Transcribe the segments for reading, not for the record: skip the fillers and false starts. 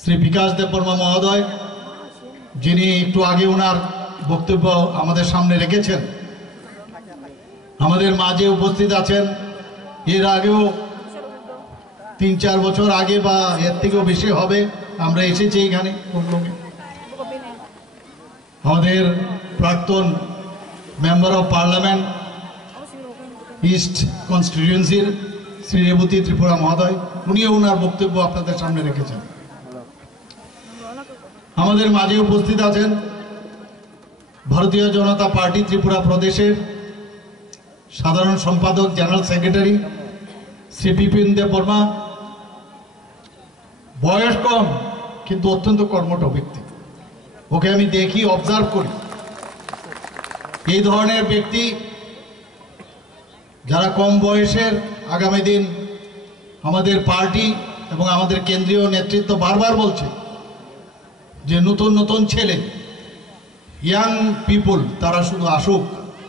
শ্রী বিকাশ দেববর্মা মহোদয়, যিনি একটু আগে ওনার বক্তব্য আমাদের সামনে রেখেছেন, আমাদের মাঝে উপস্থিত আছেন। এর আগেও 3-4 বছর আগে বা এর থেকেও বেশি হবে আমরা এসেছি এখানে। আমাদের প্রাক্তন মেম্বার অফ পার্লামেন্ট ইস্ট কনস্টিটিউয়েন্সির শ্রী রেবতী ত্রিপুরা মহোদয়, উনিও ওনার বক্তব্য আপনাদের সামনে রেখেছেন। আমাদের মাঝে উপস্থিত আছেন ভারতীয় জনতা পার্টি ত্রিপুরা প্রদেশের সাধারণ সম্পাদক জেনারেল সেক্রেটারি শ্রী বিপিন দেববর্মা। বয়স কম কিন্তু অত্যন্ত কর্মঠ ব্যক্তি, ওকে আমি দেখি, অবজার্ভ করি। এই ধরনের ব্যক্তি যারা কম বয়সের, আগামী দিন আমাদের পার্টি এবং আমাদের কেন্দ্রীয় নেতৃত্ব বারবার বলছে যে নতুন নতুন ছেলে, ইয়াং পিপল, তারা শুধু আসুক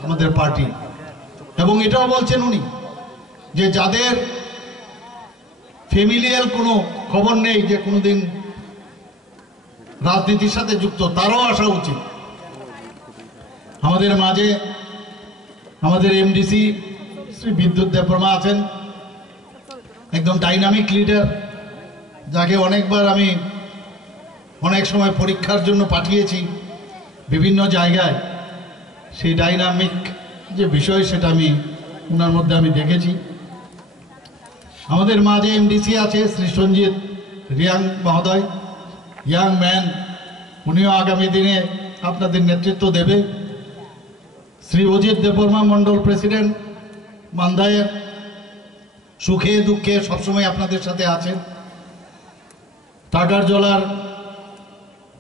আমাদের পার্টি। এবং এটাও বলছেন উনি যে যাদের ফ্যামিলিয়াল কোনো খবর নেই, যে কোনোদিন রাজনীতির সাথে যুক্ত, তারাও আসা উচিত। আমাদের মাঝে আমাদের এমডিসি শ্রী বিদ্যুৎ দেববর্মা আছেন, একদম ডাইনামিক লিডার, যাকে অনেকবার আমি অনেক সময় পরীক্ষার জন্য পাঠিয়েছি বিভিন্ন জায়গায়। সেই ডাইনামিক যে বিষয়, সেটা আমি ওনার মধ্যে আমি দেখেছি। আমাদের মাঝে এমডিসি আছে শ্রী সঞ্জিত রিয়াং মহোদয়, ইয়াং ম্যান, উনিও আগামী দিনে আপনাদের নেতৃত্ব দেবে। শ্রী অজিত দেববর্মা মন্ডল প্রেসিডেন্ট মান্দায়ের, সুখে দুঃখে সবসময় আপনাদের সাথে আছেন। টাকারজলার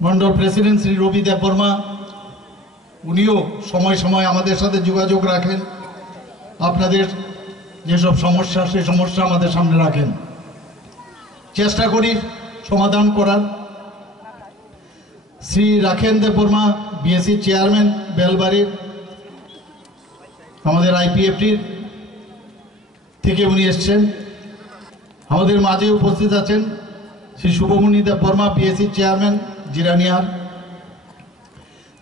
মন্ডল প্রেসিডেন্ট শ্রী রবি দেববর্মা, উনিও সময় সময় আমাদের সাথে যোগাযোগ রাখেন, আপনাদের যেসব সমস্যা, সেই সমস্যা আমাদের সামনে রাখেন, চেষ্টা করি সমাধান করার। শ্রী রাখেন দেববর্মা বিএসসি চেয়ারম্যান বেলবাড়ির, আমাদের আইপিএফটির থেকে উনি এসছেন। আমাদের মাঝে উপস্থিত আছেন শ্রী শুভমণি দেববর্মা বিএসসি চেয়ারম্যান জিরানিয়ার।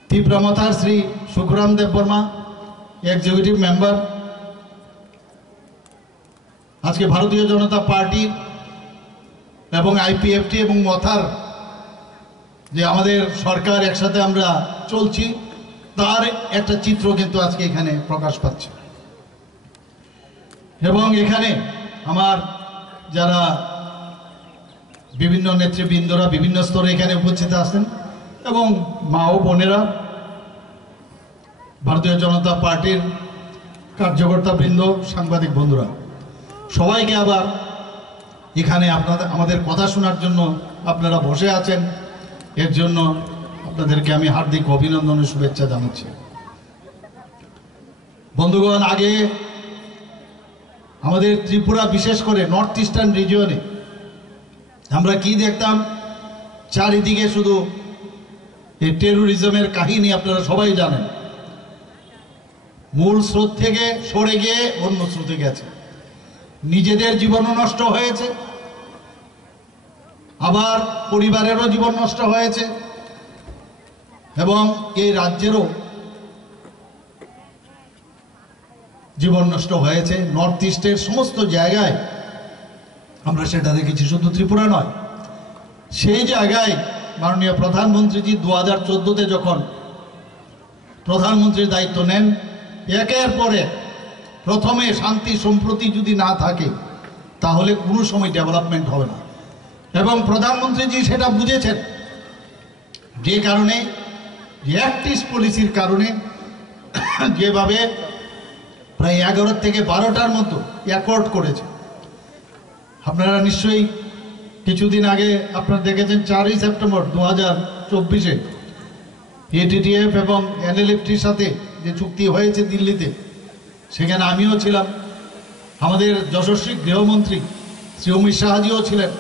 তীব্রমথার শ্রী সুখরাম দেববর্মা এক্সিকিউটিভ মেম্বার। আজকে ভারতীয় জনতা পার্টি এবং আইপিএফটি এবং মথার যে আমাদের সরকার একসাথে আমরা চলছি, তার একটা চিত্র কিন্তু আজকে এখানে প্রকাশ পাচ্ছে। এবং এখানে আমার যারা বিভিন্ন নেতৃবৃন্দরা বিভিন্ন স্তরে এখানে উপস্থিত আছেন, এবং মা ও বোনেরা, ভারতীয় জনতা পার্টির কার্যকর্তা বৃন্দ, সাংবাদিক বন্ধুরা, সবাইকে আবার এখানে আমাদের কথা শোনার জন্য আপনারা বসে আছেন, এর জন্য আপনাদেরকে আমি হার্দিক অভিনন্দন ও শুভেচ্ছা জানাচ্ছি। বন্ধুগণ, আগে আমাদের ত্রিপুরা, বিশেষ করে নর্থ ইস্টার্ন রিজিয়নে আমরা কি দেখতাম, চারিদিকে শুধু এই টেরোরিজমের কাহিনী, আপনারা সবাই জানেন। মূল স্রোত থেকে সরে গিয়ে অন্য স্রোতে গেছে, নিজেদের জীবনও নষ্ট হয়েছে, আবার পরিবারেরও জীবন নষ্ট হয়েছে, এবং এই রাজ্যেরও জীবন নষ্ট হয়েছে। নর্থ ইস্টের সমস্ত জায়গায় আমরা সেটা দেখেছি, শুধু ত্রিপুরা নয়। সেই জায়গায় মাননীয় প্রধানমন্ত্রীজি 2014-তে যখন প্রধানমন্ত্রীর দায়িত্ব নেন, একের পরে প্রথমে শান্তি সম্প্রতি যদি না থাকে, তাহলে কোনো সময় ডেভেলপমেন্ট হবে না। এবং প্রধানমন্ত্রীজি সেটা বুঝেছেন, যে কারণে অ্যাক্টিভ পলিসির কারণে যেভাবে প্রায় 11 থেকে 12টার মতো অ্যাকর্ড করেছে। আপনারা নিশ্চয়ই কিছুদিন আগে আপনারা দেখেছেন, 4ই সেপ্টেম্বর 2024-এ এটিটিএফ এবং এনএলএফটির সাথে যে চুক্তি হয়েছে দিল্লিতে, সেখানে আমিও ছিলাম, আমাদের যশস্বী গৃহমন্ত্রী শ্রী অমিত শাহজিও ছিলেন,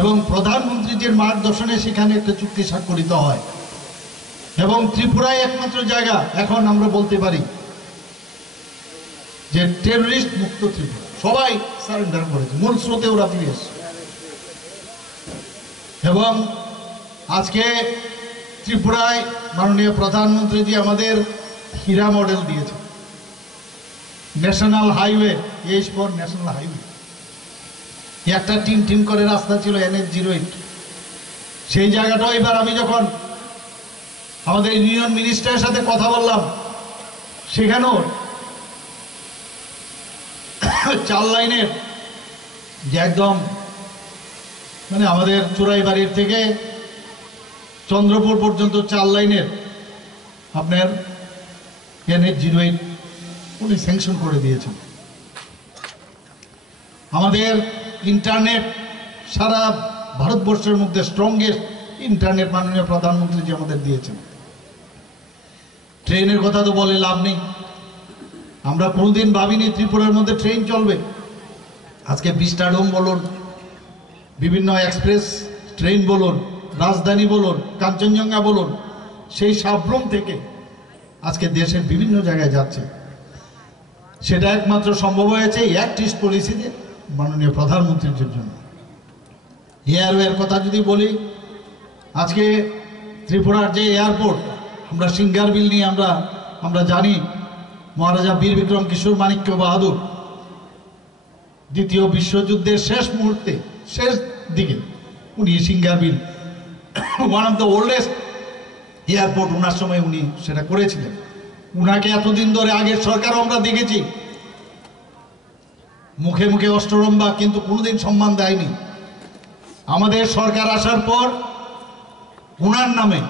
এবং প্রধানমন্ত্রীজির মার্গদর্শনে সেখানে একটা চুক্তি স্বাক্ষরিত হয়। এবং ত্রিপুরায় একমাত্র জায়গা এখন আমরা বলতে পারি যে টেররিস্ট মুক্ত ত্রিপুরা, সবাই সারেন্ডার করেছে, মূল স্রোতে ওরা ফিরে এসছে। এবং আজকে ত্রিপুরায় মাননীয় প্রধানমন্ত্রীজি আমাদের হীরা মডেল দিয়েছে, national highway, H4 national highway. একটা টিম টিম করে রাস্তা ছিল NH-08, সেই জায়গাটাও এবার আমি যখন আমাদের ইউনিয়ন মিনিস্টারের সাথে কথা বললাম, সেখানেও 4 লাইনের যে একদম মানে আমাদের চোরাইবাড়ির থেকে চন্দ্রপুর পর্যন্ত 4 লাইনের আপনার NH-08 উনি স্যাংশন করে দিয়েছেন। আমাদের ইন্টারনেট সারা ভারতবর্ষের মধ্যে স্ট্রংগেস্ট ইন্টারনেট মাননীয় প্রধানমন্ত্রী যে আমাদের দিয়েছেন। ট্রেনের কথা তো বলে লাভ নেই, আমরা কোনোদিন ভাবিনি ত্রিপুরার মধ্যে ট্রেন চলবে। আজকে বিস্টাডোম বলুন, বিভিন্ন এক্সপ্রেস ট্রেন বলুন, রাজধানী বলুন, কাঞ্চনজঙ্ঘা বলুন, সেই সাবরুম থেকে আজকে দেশের বিভিন্ন জায়গায় যাচ্ছে। সেটা একমাত্র সম্ভব হয়েছে অ্যাক্ট ইস্ট পলিসিতে মাননীয় প্রধানমন্ত্রীর জন্য। এয়ারওয়ের কথা যদি বলি, আজকে ত্রিপুরার যে এয়ারপোর্ট, আমরা সিঙ্গারবিল নিয়ে আমরা জানি মহারাজা বীর বিক্রম কিশোর মাণিক্য বাহাদুর দ্বিতীয় বিশ্বযুদ্ধের শেষ মুহূর্তে, শেষ দিকে উনি Singarbhil one of the oldest airport, ওনার সময় উনি সেটা করেছিলেন। উনাকে এতদিন ধরে আগের সরকারও আমরা দেখেছি মুখে মুখে অষ্টরম্ভা, কিন্তু কোনোদিন সম্মান দেয়নি। আমাদের সরকার আসার পর উনার নামে,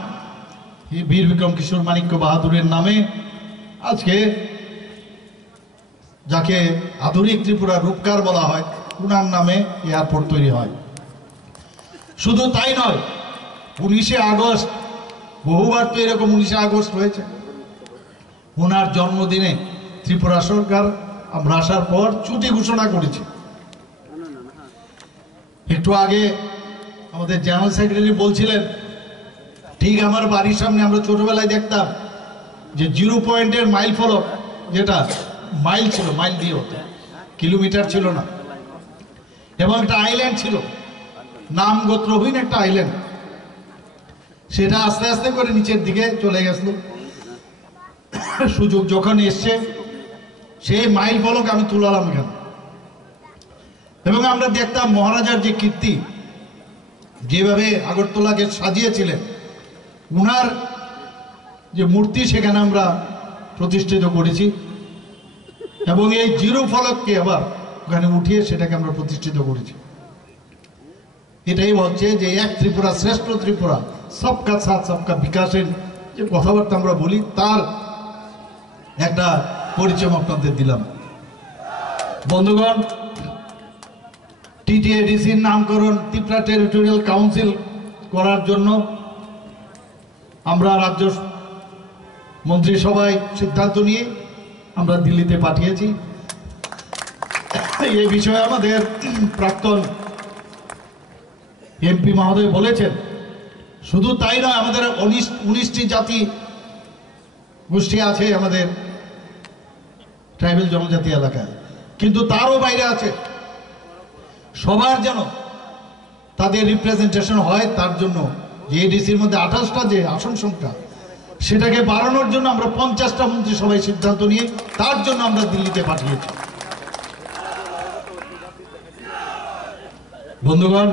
বীর বিক্রম কিশোর মাণিক্য বাহাদুরের নামে আজকে যাকে আধুনিক ত্রিপুরা রূপকার বলা হয়, উনার নামে এয়ারপোর্ট তৈরি হয়। শুধু তাই নয়, 19শে আগস্ট, বহুবার তো এরকম 19শে আগস্ট হয়েছে, ওনার জন্মদিনে ত্রিপুরা সরকার আমরা আসার পর ছুটি ঘোষণা করেছি। একটু আগে আমাদের জেনারেল সেক্রেটারি বলছিলেন, ঠিক আমার বাড়ির সামনে আমরা ছোটবেলায় দেখতাম যে 0 পয়েন্টের মাইল ফলক, যেটা মাইল ছিল, মাইল দিয়ে হতো, কিলোমিটার ছিল না, এবং একটা আইল্যান্ড ছিল, নাম গোত্রহীন একটা আইল্যান্ড, সেটা আস্তে আস্তে করে নিচের দিকে চলে গেছিল। সুযোগ যখন এসছে সেই মাইল ফলক আমি তুলালাম এখানে, এবং আমরা দেখতাম মহারাজার যে কীর্তি, যেভাবে আগরতলাকে সাজিয়েছিলেন, উনার যে মূর্তি সেখানে আমরা প্রতিষ্ঠিত করেছি, এবং এই 0 ফলককে আবার ওখানে উঠিয়ে সেটাকে আমরা প্রতিষ্ঠিত করেছি। এটাই বলছে যে এক ত্রিপুরা শ্রেষ্ঠ ত্রিপুরা, সবকা সাথ সবকা বিকাশের যে কথাবার্তা আমরা বলি, তার একটা পরিচয় আপনাদের দিলাম। বন্ধুগণ, TTADCর নামকরণ ত্রিপুরা টেরিটোরিয়াল কাউন্সিল করার জন্য আমরা রাজ্য মন্ত্রিসভায় সিদ্ধান্ত নিয়ে আমরা দিল্লিতে পাঠিয়েছি। এই বিষয়ে আমাদের প্রাক্তন MP মহোদয় বলেছেন, শুধু তাই নয়, আমাদের 19টি জাতি গোষ্ঠী আছে আমাদের ট্রাইবেল জনজাতি এলাকায়, কিন্তু তারও বাইরে আছে। সবার যেন তাদের রিপ্রেজেন্টেশন হয়, তার জন্য যে ADCর মধ্যে 28টা যে আসন সংখ্যা, সেটাকে বাড়ানোর জন্য আমরা 50টা মন্ত্রিসভায় সিদ্ধান্ত নিয়ে তার জন্য আমরা দিল্লিতে পাঠিয়েছি। বন্ধুগণ,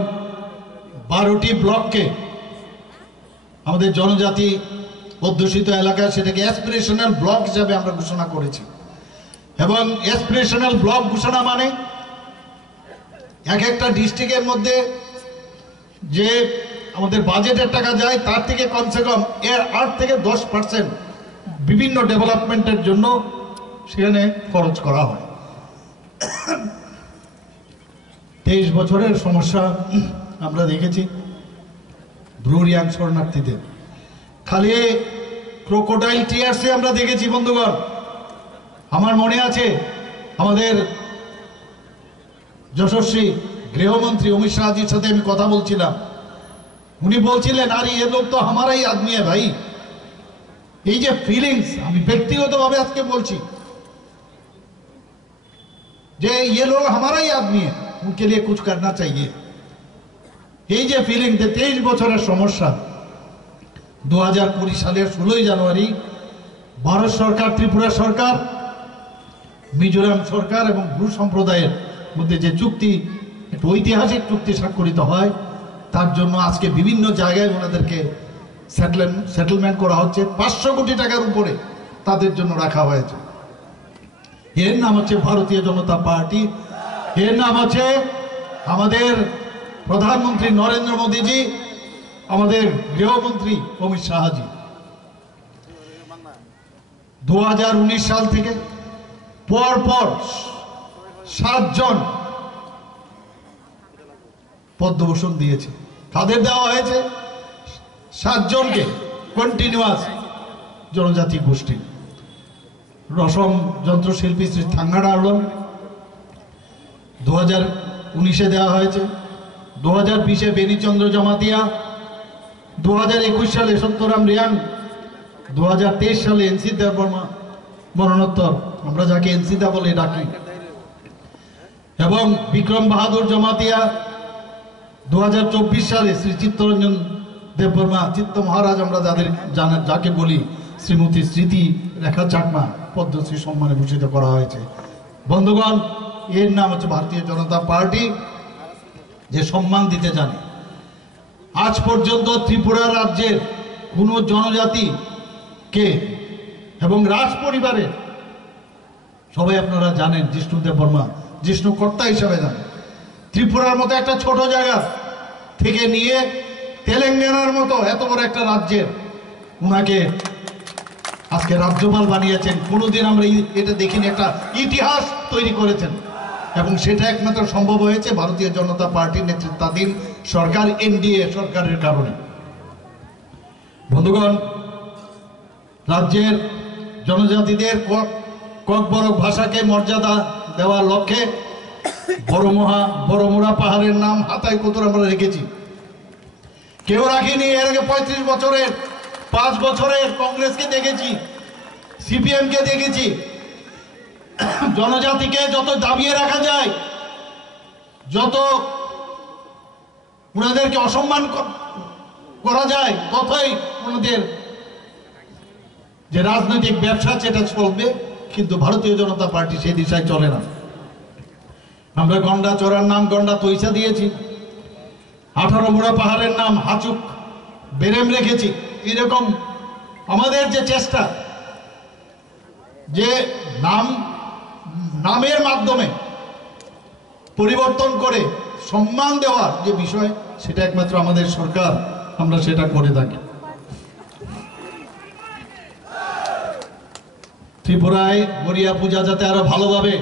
12টি ব্লককে আমাদের জনজাতি অধ্যুষিত এলাকা, সেটাকে অ্যাসপিরেশনাল ব্লক হিসাবে আমরা ঘোষণা করেছি। এবং অ্যাসপিরেশনাল ব্লক ঘোষণা মানে এক একটা ডিস্ট্রিক্টের মধ্যে যে আমাদের বাজেটের টাকা যায়, তার থেকে কমসে কম 8 থেকে 10% বিভিন্ন ডেভেলপমেন্টের জন্য সেখানে খরচ করা হয়। 23 বছরের সমস্যা আমরা দেখেছি ব্রুরিয়াং শরণার্থীদের, খালি ক্রোকোডাইল টিয়ার্সে আমরা দেখেছি। বন্ধুগণ, আমার মনে আছে আমাদের যশস্বী গৃহমন্ত্রী অমিত শাহজির সাথে আমি কথা বলছিলাম, উনি বলছিলেন, আরে এ লোক তো আমারাই আদমি है ভাই। এই যে ফিলিংস, আমি ব্যক্তিগতভাবে আজকে বলছি যে ये लोग हमारा ही आदमी है, उनके लिए कुछ करना चाहिए। এই যে ফিলিং, 23 বছরের সমস্যা, 2020 সালের 16ই জানুয়ারি ভারত সরকার, ত্রিপুরা সরকার, মিজোরাম সরকার এবং ব্রু সম্প্রদায়ের মধ্যে যে চুক্তি, একটা ঐতিহাসিক চুক্তি স্বাক্ষরিত হয়, তার জন্য আজকে বিভিন্ন জায়গায় ওনাদেরকে সেটেলমেন্ট করা হচ্ছে। 500 কোটি টাকার উপরে তাদের জন্য রাখা হয়েছে। এর নাম হচ্ছে ভারতীয় জনতা পার্টি, এর নাম হচ্ছে আমাদের প্রধানমন্ত্রী নরেন্দ্র মোদীজি, আমাদের গৃহমন্ত্রী অমিত শাহজি। 2019 সাল থেকে পরপর 7 জন পদ্মভূষণ দিয়েছে। তাদের দেওয়া হয়েছে 7 জনকে, কন্টিনিউয়াস জনজাতি গোষ্ঠী। রসম যন্ত্রশিল্পী শ্রী থাঙ্গাড়া আলম 2019-এ দেওয়া হয়েছে, 2020-এ বেনিচন্দ্র জমাতিয়া, 2021 সালে সত্যরাম রিয়াং, 2023 সালে এনসি দেববর্মা মরণোত্তর, আমরা যাকে এনসিদা বলে ডাকি, এবং বিক্রম বাহাদুর জমাতিয়া। 2024 সালে শ্রী চিত্তরঞ্জন দেববর্মা, চিত্ত মহারাজ আমরা যাকে বলি, শ্রীমতী স্মৃতি রেখা চাকমা পদ্মশ্রী সম্মানে ভূষিত করা হয়েছে। বন্ধুগণ, এর নাম হচ্ছে ভারতীয় জনতা পার্টি, যে সম্মান দিতে জানে। আজ পর্যন্ত ত্রিপুরা রাজ্যের কোনো জনজাতিকে এবং রাজ পরিবারের, সবাই আপনারা জানেন, জিষ্ণু দেববর্মা জিষ্ণু কর্তা হিসাবে জানেন, ত্রিপুরার মতো একটা ছোট জায়গা থেকে নিয়ে তেলেঙ্গানার মতো এত বড় একটা রাজ্যের উনাকে আজকে রাজ্যপাল বানিয়েছেন। কোনোদিন আমরা এটা দেখিনি, একটা ইতিহাস তৈরি করেছেন, এবং সেটা একমাত্র সম্ভব হয়েছে ভারতীয় জনতা পার্টির নেতৃত্বাধীন সরকার, এনডিএ সরকারের কারণে। বন্ধুগণ, রাজ্যের জনজাতিদের ককবরক ভাষাকে মর্যাদা দেওয়ার লক্ষ্যে বড়মুড়া পাহাড়ের নাম হাতায় কোতর আমরা রেখেছি। কেউ রাখিনি। এর আগে 35 বছরের 5 বছরের কংগ্রেসকে দেখেছি, সিপিএমকে দেখেছি। জনজাতিকে যত দাবিয়ে রাখা যায়, যত ওনাদেরকে অসম্মান করা যায়, ততই ওনাদের যে রাজনৈতিক ব্যবসা সেটা চলবে। কিন্তু ভারতীয় জনতা পার্টি সেই দিশায় চলে না। আমরা গন্ডা চড়ার নাম গন্ডা তৈসা দিয়েছি, 18 মুড়া পাহাড়ের নাম হাচুক বেরেম রেখেছি। এরকম আমাদের যে চেষ্টা, যে নামের মাধ্যমে পরিবর্তন করে সম্মান দেওয়ার যে বিষয়, সেটা একমাত্র আমাদের সরকার, আমরা সেটা করে থাকি। ত্রিপুরায় গড়িয়া পূজা যাতে আরো ভালোভাবে,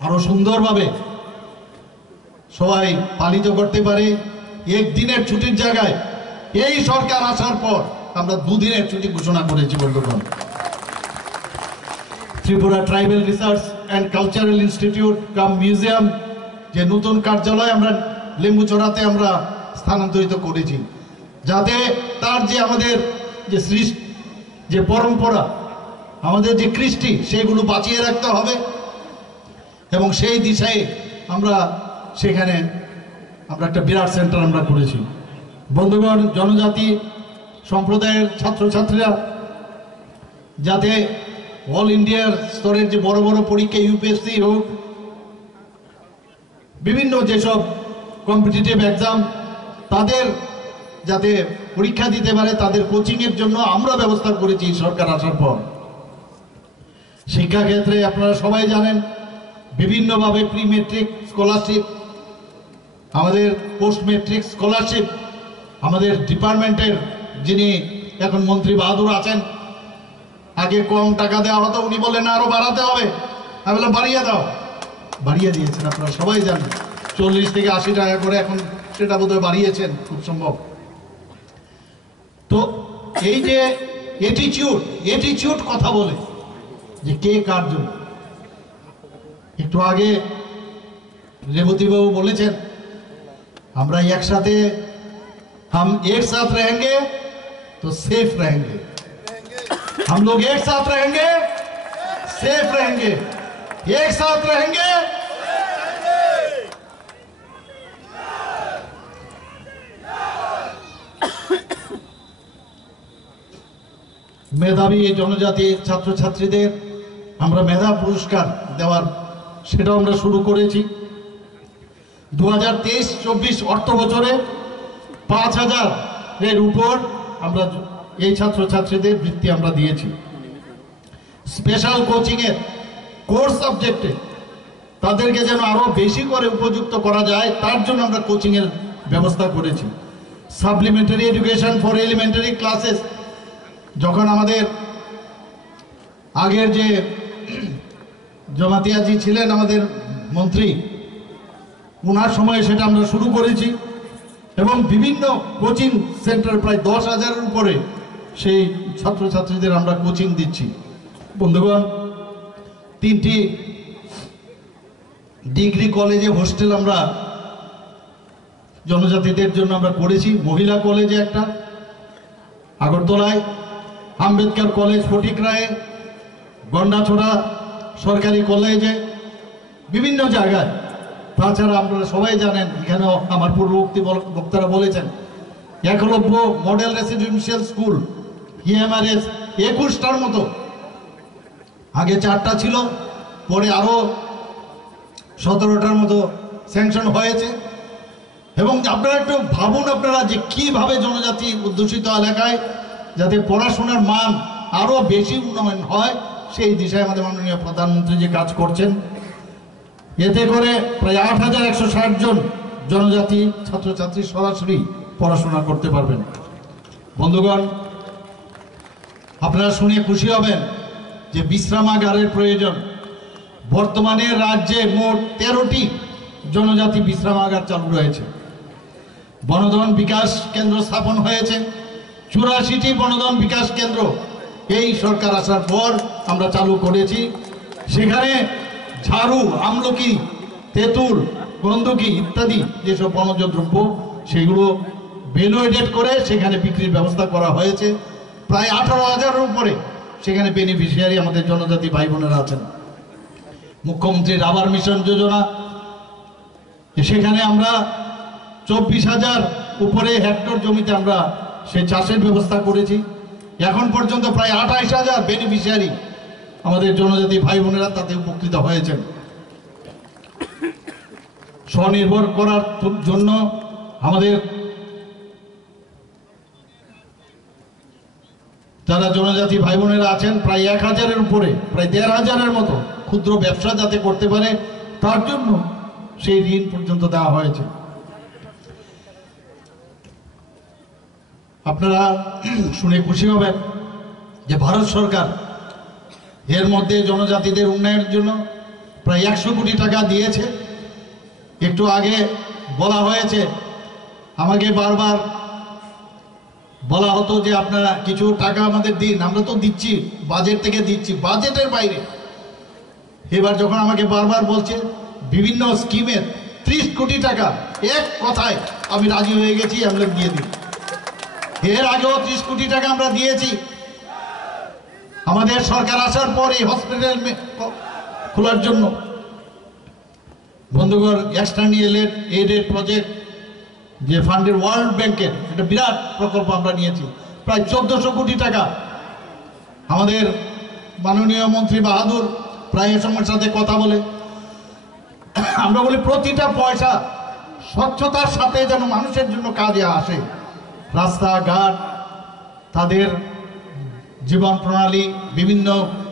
আরো সুন্দরভাবে সবাই পালিত করতে পারে, একদিনের ছুটির জায়গায় এই সরকার আসার পর আমরা 2 দিনের ছুটি ঘোষণা করেছি। বন্ধুগণ, Tripura tribal research and cultural institute cum museum, যে নতুন কার্যালয় আমরা লেম্বুচড়াতে আমরা স্থানান্তরিত করেছি, যাতে তার যে আমাদের যে সৃষ্টি, যে পরম্পরা, আমাদের যে কৃষ্টি, সেগুলো বাঁচিয়ে রাখতে হবে। এবং সেই দিশায় আমরা সেখানে আমরা একটা বিরাট সেন্টার আমরা করেছি। বন্ধুগণ, জনজাতি সম্প্রদায়ের ছাত্রছাত্রীরা যাতে অল ইন্ডিয়ার স্তরের যে বড় বড় পরীক্ষা, ইউপিএসসি হোক, বিভিন্ন যেসব কম্পিটিটিভ এক্সাম, তাদের যাতে পরীক্ষা দিতে পারে, তাদের কোচিংয়ের জন্য আমরা ব্যবস্থা করেছি সরকার আসার পর। শিক্ষাক্ষেত্রে আপনারা সবাই জানেন, বিভিন্নভাবে প্রি মেট্রিক স্কলারশিপ, আমাদের পোস্ট মেট্রিক স্কলারশিপ, আমাদের ডিপার্টমেন্টের যিনি এখন মন্ত্রী বাহাদুর আছেন, আগে কম টাকা দেওয়া হতো, উনি বললেন আরো বাড়াতে হবে। আমি বললাম বাড়িয়ে দাও, বাড়িয়ে দিয়েছেন। আপনারা সবাই জানেন 40 থেকে 80 টাকা করে, এখন সেটা বোধহয় বাড়িয়েছেন খুব সম্ভব। তো এই যে এটিটিউড কথা বলে যে কে কার জন্য, একটু আগে রেবতীবাবু বলেছেন আমরা একসাথে, हम एक साथ रहेंगे तो सेफ रहेंगे, हम लोग एक साथ रहेंगे सेफ रहेंगे, एक साथ रहेंगे। মেধাবী জনজাতি ছাত্রছাত্রীদের আমরা মেধা পুরস্কার দেওয়ার সেটাও আমরা শুরু করেছি। 2023-24 অর্থ বছরে 5,000-এর উপর আমরা এই ছাত্রছাত্রীদের বৃত্তি আমরা দিয়েছি। স্পেশাল কোচিংয়ের কোর্স সাবজেক্টে তাদেরকে যেন আরো বেশি করে উপযুক্ত করা যায় তার জন্য আমরা কোচিংয়ের ব্যবস্থা করেছি। Supplementary education for elementary classes, যখন আমাদের আগের যে জমাতিয়াজি ছিলেন আমাদের মন্ত্রী, ওনার সময়ে সেটা আমরা শুরু করেছি এবং বিভিন্ন কোচিং সেন্টার প্রায় 10,000-এর উপরে সেই ছাত্রছাত্রীদের আমরা কোচিং দিচ্ছি। বন্ধুগণ, 3টি ডিগ্রি কলেজে হোস্টেল আমরা জনজাতিদের জন্য আমরা করেছি। মহিলা কলেজে একটা আগরতলায়, আম্বেদকর কলেজ ফটিকরায়ে, গন্ডাছড়া সরকারি কলেজে, বিভিন্ন জায়গায়। তাছাড়া আপনারা সবাই জানেন, এখানেও আমার পূর্ববর্তী বক্তারা বলেছেন, Eklavya model residential school EMRS 21টার মতো, আগে 4টা ছিল, পরে আরো 17টার মতো স্যাংশন হয়েছে। এবং আপনারা একটু ভাবুন আপনারা যে কিভাবে জনজাতি অধ্যুষিত এলাকায় যাতে পড়াশোনার মান আরো বেশি উন্নয়ন হয়, সেই দিশায় আমাদের মাননীয় প্রধানমন্ত্রী যে কাজ করছেন। এতে করে প্রায় 8,160 জন জনজাতি ছাত্রছাত্রী সরাসরি পড়াশোনা করতে পারবেন। বন্ধুগণ, আপনারা শুনে খুশি হবেন যে বিশ্রামাগারের প্রয়োজন। বর্তমানে রাজ্যে মোট 13টি জনজাতি বিশ্রামাগার চালু রয়েছে। বনধন বিকাশ কেন্দ্র স্থাপন হয়েছে, 84টি বনধন বিকাশ কেন্দ্র এই সরকার আসার পর আমরা চালু করেছি। সেখানে ঝাড়ু, আমলকি, তেঁতুল, গন্ধকি ইত্যাদি যেসব বনজ দ্রব্য সেগুলো ভ্যালুয়েটেড করে সেখানে বিক্রির ব্যবস্থা করা হয়েছে। প্রায় 18,000-এর উপরে সেখানে বেনিফিশিয়ারি আমাদের জনজাতি ভাই বোনেরা আছেন। মুখ্যমন্ত্রীর আবাস মিশন যোজনা, সেখানে আমরা 24,000 উপরে হেক্টর জমিতে আমরা সেই চাষের ব্যবস্থা করেছি। এখন পর্যন্ত প্রায় 28,000 বেনিফিশিয়ারি আমাদের জনজাতি ভাই বোনেরা তাতে উপকৃত হয়েছেন। স্বনির্ভর করার জন্য আমাদের যারা জনজাতি ভাই বোনেরা আছেন প্রায় 1,000-এর উপরে, প্রায় 1,500-এর মতো ক্ষুদ্র ব্যবসা যাতে করতে পারে তার জন্য সেই ঋণ পর্যন্ত দেওয়া হয়েছে। আপনারা শুনে খুশি হবেন যে ভারত সরকার এর মধ্যে জনজাতিদের উন্নয়নের জন্য প্রায় 100 কোটি টাকা দিয়েছে। একটু আগে বলা হয়েছে, আমাকে বারবার বলা হতো যে আপনারা কিছু টাকা আমাদের দিন, আমরা তো দিচ্ছি, বাজেট থেকে দিচ্ছি, বাজেটের বাইরে। এবার যখন আমাকে বারবার বলছে বিভিন্ন স্কিমের 30 কোটি টাকা, এক কথায় আমি রাজি হয়ে গেছি, আমরা দিয়ে দিই। এর আগেও 30 কোটি টাকা আমরা দিয়েছি। আমাদের সরকার আসার পরে হসপিটাল খোলার জন্য। বন্ধুগণ, এক্সটার্নাল এইডের প্রজেক্ট যে ফান্ডের ওয়ার্ল্ড ব্যাংকের একটা বিরাট প্রকল্প আমরা নিয়েছি, প্রায় 1400 কোটি টাকা। আমাদের মাননীয় মন্ত্রী বাহাদুর প্রায় এ সময়ের সাথে কথা বলে আমরা বলি প্রতিটা পয়সা স্বচ্ছতার সাথে যেন মানুষের জন্য কাজে আসে। রাস্তাঘাট, তাদের জীবন প্রণালী, বিভিন্ন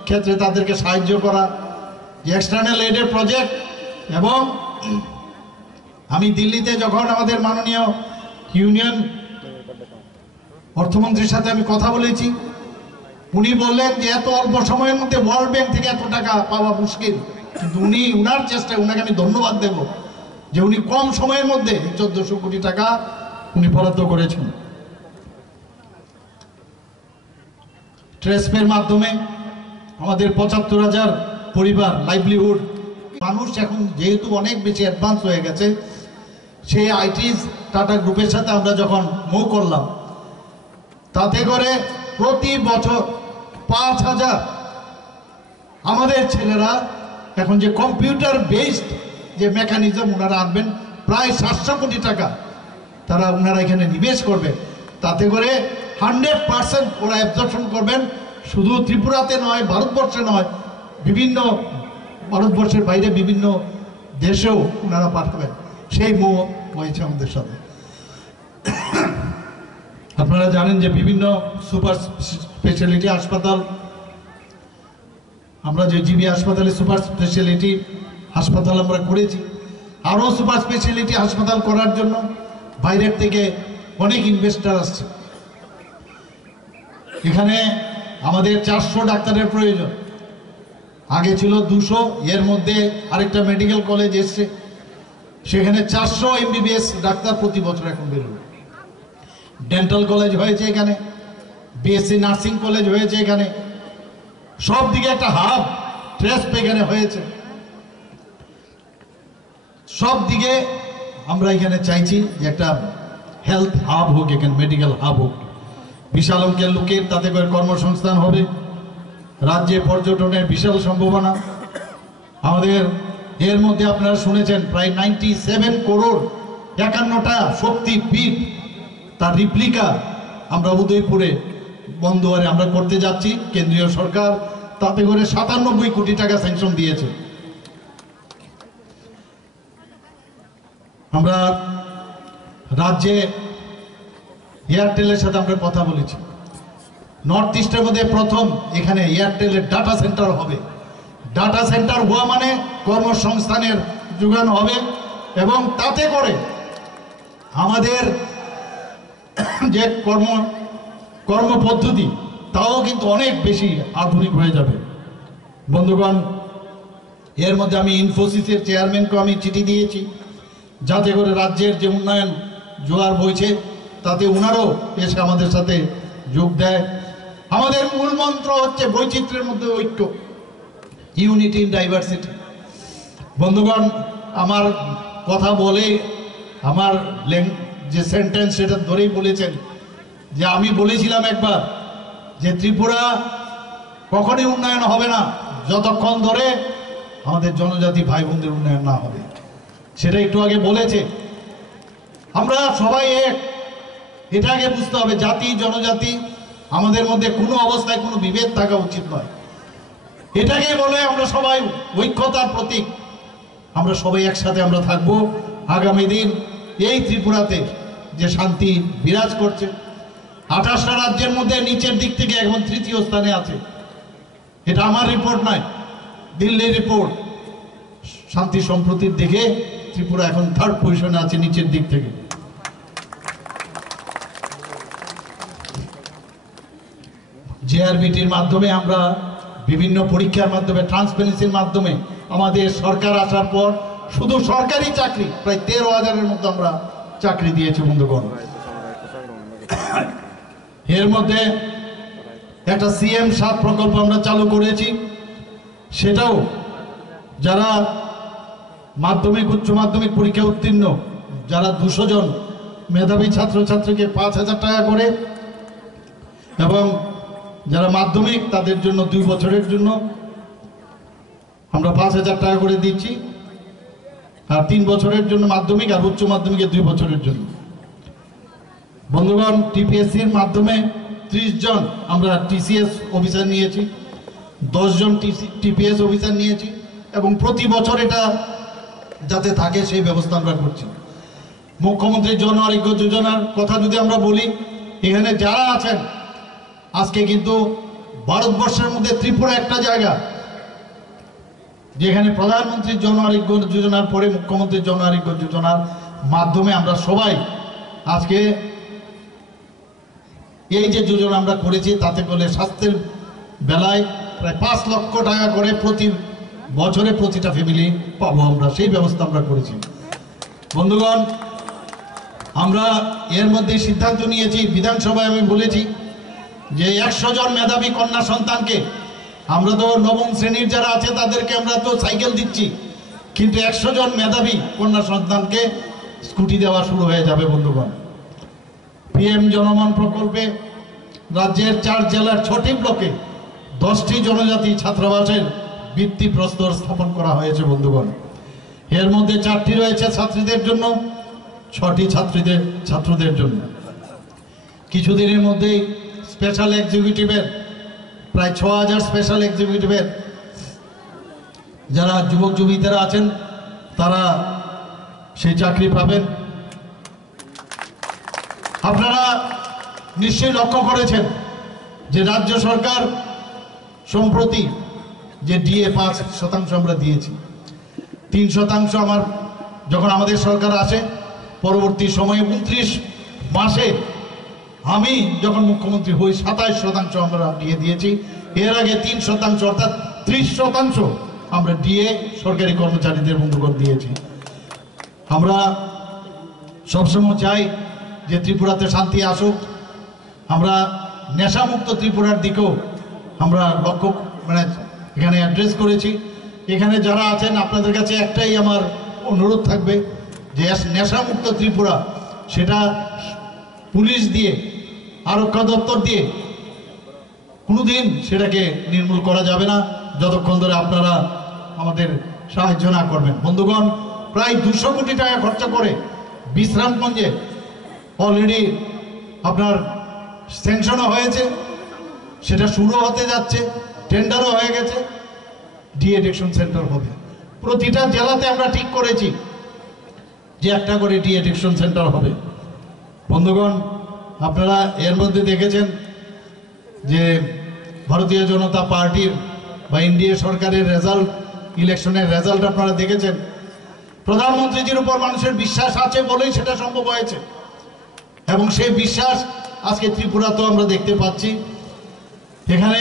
ক্ষেত্রে তাদেরকে সাহায্য করা, যে এক্সটার্নাল এইডের প্রজেক্ট। এবং আমি দিল্লিতে যখন আমাদের মাননীয় ইউনিয়ন অর্থমন্ত্রীর সাথে আমি কথা বলেছি, উনি বললেন যে এত অল্প সময়ের মধ্যে ওয়ার্ল্ড ব্যাংক থেকে এত টাকা পাওয়া মুশকিল, কিন্তু উনি উনার চেষ্টায়, উনাকে আমি ধন্যবাদ দেব যে উনি কম সময়ের মধ্যে 1400 কোটি টাকা উনি বরাদ্দ করেছেন। ট্রেসপের মাধ্যমে আমাদের 75,000 পরিবার লাইভলিহুড। মানুষ এখন যেহেতু অনেক বেশি অ্যাডভান্স হয়ে গেছে, সেই আইটিস টাটা গ্রুপের সাথে আমরা যখন মুভ করলাম, তাতে করে প্রতি বছর 5,000 আমাদের ছেলেরা এখন যে কম্পিউটার বেসড যে মেকানিজম ওনারা আনবেন, প্রায় 700 কোটি টাকা ওনারা এখানে নিবেশ করবেন। তাতে করে 100% ওরা অ্যাবজর্পশন করবেন শুধু ত্রিপুরাতে নয়, ভারতবর্ষে নয়, বিভিন্ন ভারতবর্ষের বাইরে বিভিন্ন দেশেও ওনারা পাঠাবেন, সেই মোহ হয়েছে আমাদের সাথে। আপনারা জানেন যে বিভিন্ন সুপার স্পেশালিটি হাসপাতাল, আমরা যে জিবি হাসপাতালে সুপার স্পেশালিটি হাসপাতাল আমরা করেছি, আরও সুপার স্পেশালিটি হাসপাতাল করার জন্য বাইরের থেকে অনেক ইনভেস্টার আসছে। এখানে আমাদের 400 ডাক্তারের প্রয়োজন, আগে ছিল 200, এর মধ্যে আরেকটা মেডিকেল কলেজ এসছে, সেখানে 400 MBBS ডাক্তার প্রতি বছর এখন বেরোবে। ডেন্টাল কলেজ হয়েছে এখানে, বিএসসি নার্সিং কলেজ হয়েছে এখানে, সব দিকে একটা হাব ট্রেস্ট এখানে হয়েছে। সব দিকে আমরা এখানে চাইছি যে একটা হেলথ হাব হোক, এখানে মেডিকেল হাব হোক, বিশাল অঙ্কের লোকের তাতে করে কর্মসংস্থান হবে, রাজ্যে পর্যটনের বিশাল সম্ভাবনা আমাদের। এর মধ্যে আপনারা শুনেছেন প্রায় 97 করোড় 51টা শক্তিপীঠ তার রিপ্লিকা আমরা উদয়পুরে বন্দোয়ারে আমরা করতে যাচ্ছি। কেন্দ্রীয় সরকার তাতে করে 97 কোটি টাকা স্যাংশন দিয়েছে। আমরা রাজ্যে এয়ারটেলের সাথে আমরা কথা বলেছি, নর্থ ইস্টের মধ্যে প্রথম এখানে এয়ারটেলের ডাটা সেন্টার হবে। ডাটা সেন্টার হওয়া মানে কর্মসংস্থানের যোগান হবে, এবং তাতে করে আমাদের যে কর্মপদ্ধতি তাও কিন্তু অনেক বেশি আধুনিক হয়ে যাবে। বন্ধুগণ, এর মধ্যে আমি ইনফোসিসের চেয়ারম্যানকে আমি চিঠি দিয়েছি, যাতে করে রাজ্যের যে উন্নয়ন জোয়ার বইছে তাতে ওনারও এসে আমাদের সাথে যোগ দেয়। আমাদের মূল মন্ত্র হচ্ছে বৈচিত্র্যের মধ্যে ঐক্য, ইউনিটি ইন ডাইভার্সিটি। বন্ধুগণ, আমার কথা বলে আমার যে সেন্টেন্স সেটা ধরেই বলেছেন যে আমি বলেছিলাম একবার যে ত্রিপুরা কখনই উন্নয়ন হবে না যতক্ষণ ধরে আমাদের জনজাতি ভাই বোনদের উন্নয়ন না হবে। সেটা একটু আগে বলেছে, আমরা সবাই এক, এটা আগে বুঝতে হবে। জাতি জনজাতি আমাদের মধ্যে কোনো অবস্থায় কোনো বিভেদ থাকা উচিত নয়, এটাকে বলে আমরা সবাই ঐক্যতার প্রতীক। আমরা সবাই একসাথে আমরা থাকবো। আগামী দিন এই ত্রিপুরাতে যে শান্তি বিরাজ করছে, 28টা রাজ্যের মধ্যে নিচের দিক থেকে এখন 3য় স্থানে আছে। এটা আমার রিপোর্ট নয়, দিল্লির রিপোর্ট। শান্তি সম্প্রতির দিকে ত্রিপুরা এখন 3rd পজিশনে আছে নিচের দিক থেকে। জেআরবিটির মাধ্যমে আমরা বিভিন্ন পরীক্ষার মাধ্যমে, ট্রান্সপারেন্সির মাধ্যমে আমাদের সরকার আসার পর শুধু সরকারি চাকরি প্রায় 13,000-এর মতো আমরা চাকরি দিয়েছি। বন্ধুগণ, এর মধ্যে একটা CM7 প্রকল্প আমরা চালু করেছি, সেটাও যারা মাধ্যমিক উচ্চ মাধ্যমিক পরীক্ষা উত্তীর্ণ যারা 200 জন মেধাবী ছাত্রছাত্রীকে 5,000 টাকা করে, এবং যারা মাধ্যমিক তাদের জন্য 2 বছরের জন্য আমরা 5,000 টাকা করে দিচ্ছি, আর 3 বছরের জন্য মাধ্যমিক, আর উচ্চ মাধ্যমিকে 2 বছরের জন্য। বন্ধুগণ, TPSC-র মাধ্যমে 30 জন আমরা TCS অফিসার নিয়েছি, 10 জন TPS অফিসার নিয়েছি, এবং প্রতি বছর এটা যাতে থাকে সেই ব্যবস্থা আমরা করছি। মুখ্যমন্ত্রী জন আরোগ্য যোজনার কথা যদি আমরা বলি, এখানে যারা আছেন আজকে কিন্তু ভারতবর্ষের মধ্যে ত্রিপুরা একটা জায়গা যেখানে প্রধানমন্ত্রী জন আরোগ্য যোজনার পরে মুখ্যমন্ত্রী জন আরোগ্য যোজনার মাধ্যমে আমরা সবাই আজকে এই যে যোজনা আমরা করেছি তাতে করে স্বাস্থ্যের বেলায় প্রায় 5 লক্ষ টাকা করে প্রতি বছরে প্রতিটা ফ্যামিলি পাবো আমরা, সেই ব্যবস্থা আমরা করেছি। বন্ধুগণ, আমরা এর মধ্যে সিদ্ধান্ত নিয়েছি, বিধানসভায় আমি বলেছি যে 100 জন মেধাবী কন্যা সন্তানকে, আমরা তো 9ম শ্রেণীর যারা আছে তাদেরকে আমরা তো সাইকেল দিচ্ছি, কিন্তু 100 জন মেধাবী কন্যা সন্তানকে স্কুটি দেওয়া শুরু হয়ে যাবে। বন্ধুগণ, PM জনমন প্রকল্পে রাজ্যের 4 জেলার 6টি ব্লকে 10টি জনজাতি ছাত্রাবাসের ভিত্তিপ্রস্তর স্থাপন করা হয়েছে। বন্ধুগণ, এর মধ্যে 4টি রয়েছে ছাত্রীদের জন্য, 6টি ছাত্রদের জন্য। কিছুদিনের মধ্যেই স্পেশাল এক্সিকিউটিভের প্রায় 6000 স্পেশাল এক্সিকিউটিভের যারা যুবক যুবতীরা আছেন তারা সেই চাকরি পাবেন। আপনারা নিশ্চয়ই লক্ষ্য করেছেন যে রাজ্য সরকার সম্প্রতি যে ডিএ 5% আমরা দিয়েছি, 3% আমার যখন আমাদের সরকার আসে পরবর্তী সময়ে 29 মাসে আমি যখন মুখ্যমন্ত্রী হই 27% আমরা ডিএ দিয়েছি। এর আগে 3% অর্থাৎ 30% আমরা ডিএ সরকারি কর্মচারীদের বন্ধুগণ দিয়েছি। আমরা সবসময় চাই যে ত্রিপুরাতে শান্তি আসুক। আমরা নেশামুক্ত ত্রিপুরার দিকেও আমরা লক্ষ্য এখানে অ্যাড্রেস করেছি। এখানে যারা আছেন আপনাদের কাছে একটাই আমার অনুরোধ থাকবে যে নেশামুক্ত ত্রিপুরা সেটা পুলিশ দিয়ে আরক্ষা দপ্তর দিয়ে কোনোদিন সেটাকে নির্মূল করা যাবে না যতক্ষণ ধরে আপনারা আমাদের সাহায্য না করবেন। বন্ধুগণ, প্রায় 200 কোটি টাকা খরচা করে বিশ্রামগঞ্জে অলরেডি আপনার স্যাংশনও হয়েছে, সেটা শুরু হতে যাচ্ছে, টেন্ডারও হয়ে গেছে, ডি-অ্যাডিকশন সেন্টার হবে। প্রতিটা জেলাতে আমরা ঠিক করেছি যে একটা করে ডি-অ্যাডিকশন সেন্টার হবে। বন্ধুগণ, আপনারা এর মধ্যে দেখেছেন যে ভারতীয় জনতা পার্টির বা এনডিএ সরকারের রেজাল্ট, ইলেকশনের রেজাল্ট আপনারা দেখেছেন। প্রধানমন্ত্রীজির উপর মানুষের বিশ্বাস আছে বলেই সেটা সম্ভব হয়েছে এবং সেই বিশ্বাস আজকে ত্রিপুরাতেও আমরা দেখতে পাচ্ছি। এখানে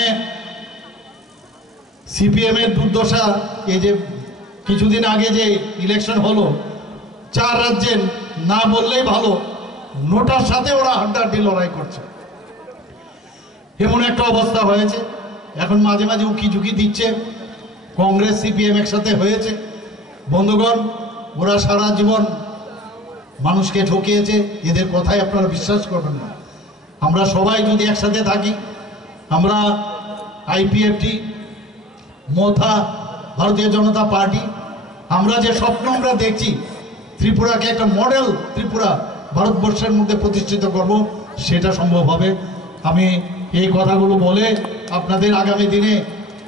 সিপিএম এর দুর্দশা, এই যে কিছুদিন আগে যে ইলেকশন হলো 4 রাজ্যে না বললেই ভালো, নোটার সাথে ওরা হাড্ডাহাড্ডি লড়াই করছে, এমন একটা অবস্থা হয়েছে। এখন মাঝে মাঝে উকি ঝুঁকি দিচ্ছে কংগ্রেস সিপিএম একসাথে হয়েছে। বন্ধুগণ, ওরা সারা জীবন মানুষকে ঠকিয়েছে, এদের কথাই আপনারা বিশ্বাস করবেন না। আমরা সবাই যদি একসাথে থাকি, আমরা আইপিএফটি, মোথা, ভারতীয় জনতা পার্টি, আমরা যে স্বপ্ন আমরা দেখছি ত্রিপুরাকে একটা মডেল ত্রিপুরা ভারতবর্ষের মধ্যে প্রতিষ্ঠিত করব, সেটা সম্ভব হবে। আমি এই কথাগুলো বলে আপনাদের আগামী দিনে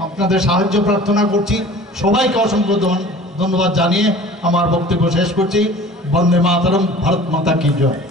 আপনাদের সাহায্য প্রার্থনা করছি। সবাইকে অসংখ্য ধন্যবাদ জানিয়ে আমার বক্তব্য শেষ করছি। বন্দে মাতরম, ভারত মাতা কি জয়।